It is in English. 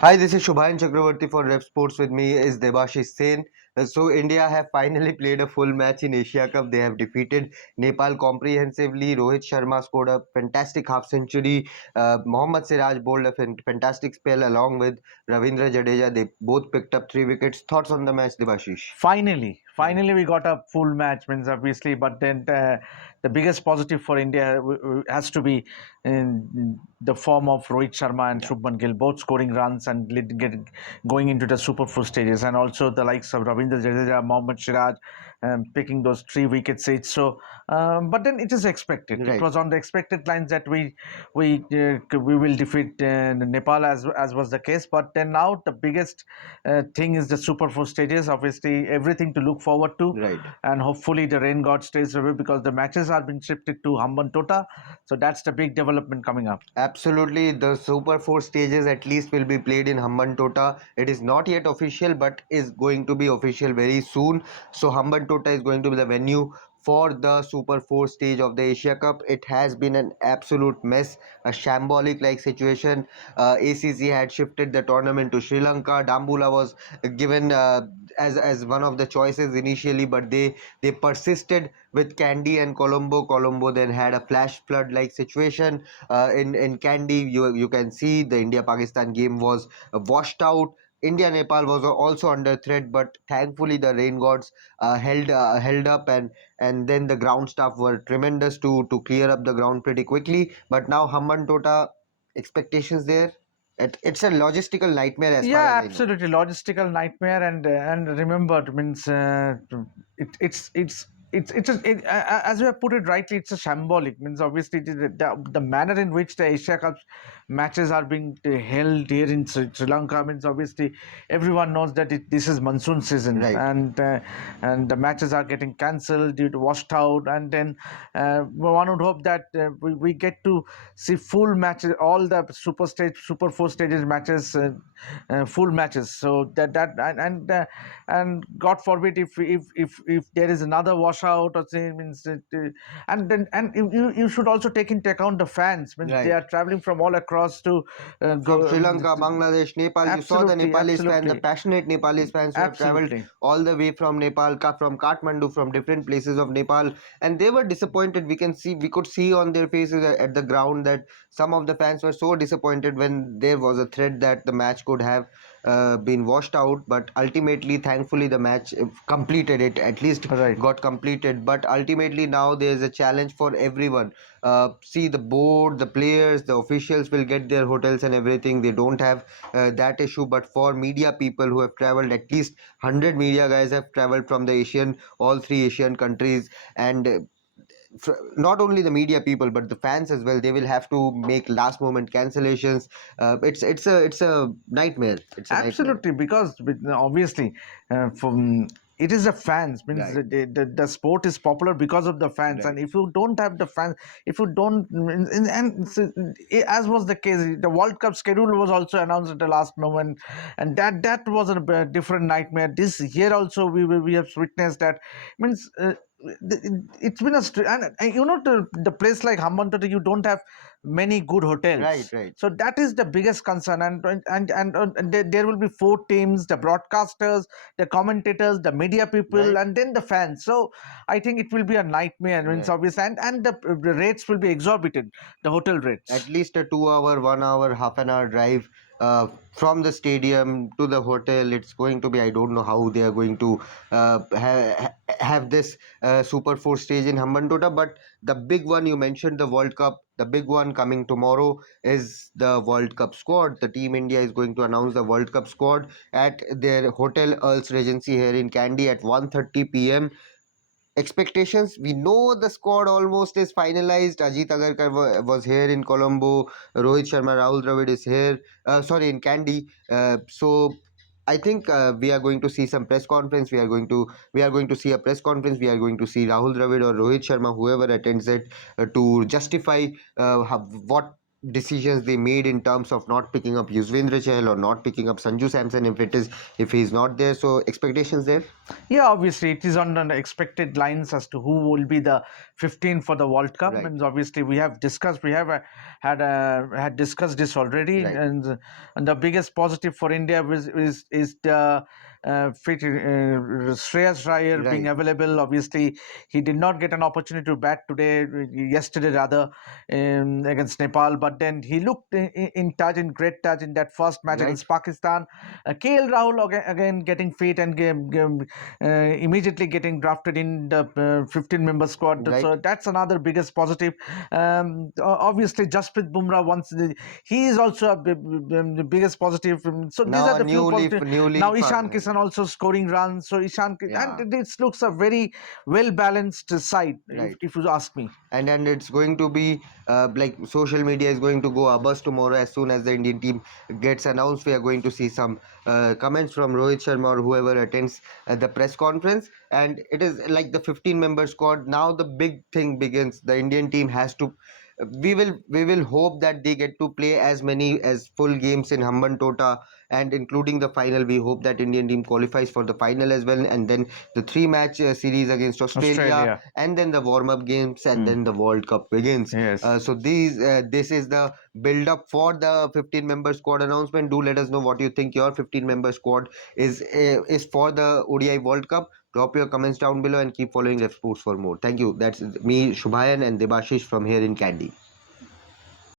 Hi, this is Subhayan Chakraborty for Rep Sports. With me is Debasis. So India have finally played a full match in Asia Cup. They have defeated Nepal comprehensively. Rohit Sharma scored a fantastic half century. Mohammad Siraj bowled a fantastic spell along with Ravindra Jadeja. They both picked up 3 wickets. Thoughts on the match, Debashish? Finally, we got a full match. Means obviously, but then the biggest positive for India has to be in the form of Rohit Sharma and Yeah. Shubman Gill, both scoring runs and going into the super full stages, and also the likes of Ravindra Jadeja, Mohammad Siraj, picking those 3 wickets each. So, but then it is expected. It Right. was on the expected lines that we will defeat Nepal as was the case. But then now the biggest thing is the super four stages. Obviously, everything to look forward to, Right. and hopefully the rain god stays away because the matches are being shifted to Hambantota. So that's the big development coming up. Absolutely, the Super 4 stages at least will be played in Hambantota. It is not yet official, but is going to be official very soon. So Hambantota is going to be the venue for the Super 4 stage of the Asia Cup. It has been an absolute mess, a shambolic like situation. ACC had shifted the tournament to Sri Lanka. Dambula was given as one of the choices initially, but they persisted with Kandy and Colombo. Colombo then had a flash flood like situation in Kandy. You can see the India Pakistan game was washed out. India Nepal was also under threat, but thankfully the rain gods held up, and then the ground staff were tremendous to clear up the ground pretty quickly. But now Hambantota, expectations there. It's a logistical nightmare as far as Yeah, I know. absolutely logistical nightmare, and remember, it means as you have put it rightly, it's a shambolic. Means obviously the manner in which the Asia Cup matches are being held here in Sri Lanka means obviously everyone knows that this is monsoon season, Right. and the matches are getting cancelled due to washed out, and then one would hope that we get to see full matches, all the super four stages matches, full matches. So that and God forbid if there is another washout or say means and then and you should also take into account the fans. Means they Right. are traveling from all across to From go. Sri Lanka, Bangladesh, Nepal. You saw the Absolutely, Nepalese fans, the absolutely, passionate Nepalese fans who have traveled absolutely. all the way from Nepal, from Kathmandu, from different places of Nepal, and they were disappointed. We could see on their faces at the ground that some of the fans were so disappointed when there was a threat that the match could have been washed out. But ultimately, thankfully, the match completed. It at least Right. got completed. But ultimately, now there is a challenge for everyone. See, the board, the players, the officials will get their hotels and everything. They don't have that issue. But for media people who have traveled, at least 100 media guys have traveled from the all three Asian countries, and not only the media people but the fans as well. They will have to make last moment cancellations. It's a nightmare. It's a nightmare. Absolutely, because obviously, from it is the fans means Right. the sport is popular because of the fans, and Right. if you don't have the fans, if you don't, and as was the case, the World Cup schedule was also announced at the last moment, and that was a different nightmare. This year also we have witnessed that means. It's been and you know the place like Hambantota, you don't have many good Right. hotels, Right. so that is the biggest concern, and there will be four teams: the broadcasters, the commentators, the media people, Right. and then the fans. So I think it will be a nightmare. Means Right. obvious, and the rates will be exorbitant, the hotel At rates. least a 2 hour, 1 hour, half an hour drive from the stadium to the hotel. It's going to be, I don't know how they are going to have this Super 4 stage in Hambantota. But the big one you mentioned, the World Cup, the big one coming tomorrow is the World Cup squad. The Team India is going to announce the World Cup squad at their Hotel Earls Regency here in Kandy at 1:30 p.m. Expectations, we know the squad almost is finalized. Ajit Agarkar was here in Colombo. Rohit Sharma, Rahul Dravid is here, sorry, in Kandy. So I think we are going to see some press conference. We are going to see a press conference. We are going to see Rahul Dravid or Rohit Sharma, whoever attends it, to justify what decisions they made in terms of not picking up Yuzvendra Chahal or not picking up Sanju Samson if he's not there. So expectations there. Yeah, obviously it is on the expected lines as to who will be the 15 for the World Cup. Right, And obviously we have had discussed this already. right, And the biggest positive for India is the fit Shreyas Iyer being right. available. Obviously, he did not get an opportunity to bat yesterday rather, against Nepal. But then he looked in great touch in that first match Right, against Pakistan. KL Rahul again getting fit and immediately getting drafted in the 15 member squad. right. So that's another biggest positive. Obviously, Jasprit Bumrah he is also the biggest positive. So these Now are a the few positive. new Now leaf. Ishan Kishan also scoring runs. So Yeah, and this looks a very well balanced side, right. if you ask me. And it's going to be like social media is going to go abuzz tomorrow. As soon as the Indian team gets announced, we are going to see some comments from Rohit Sharma or whoever attends the press conference. And it is like the 15 member squad. Now the big thing begins. The Indian team has to, we will hope that they get to play as many as full games in Hambantota, and including the final. We hope that Indian team qualifies for the final as well, and then the three match series against Australia, Australia. and then the warm up games, and Hmm. then the World Cup begins. Yes. So this is the build up for the 15 member squad announcement. Do let us know what you think your 15 member squad is for the ODI World Cup. Drop your comments down below and keep following Ref Sports for more. Thank you. That's me, Shubhayan, and Debasis from here in Candy.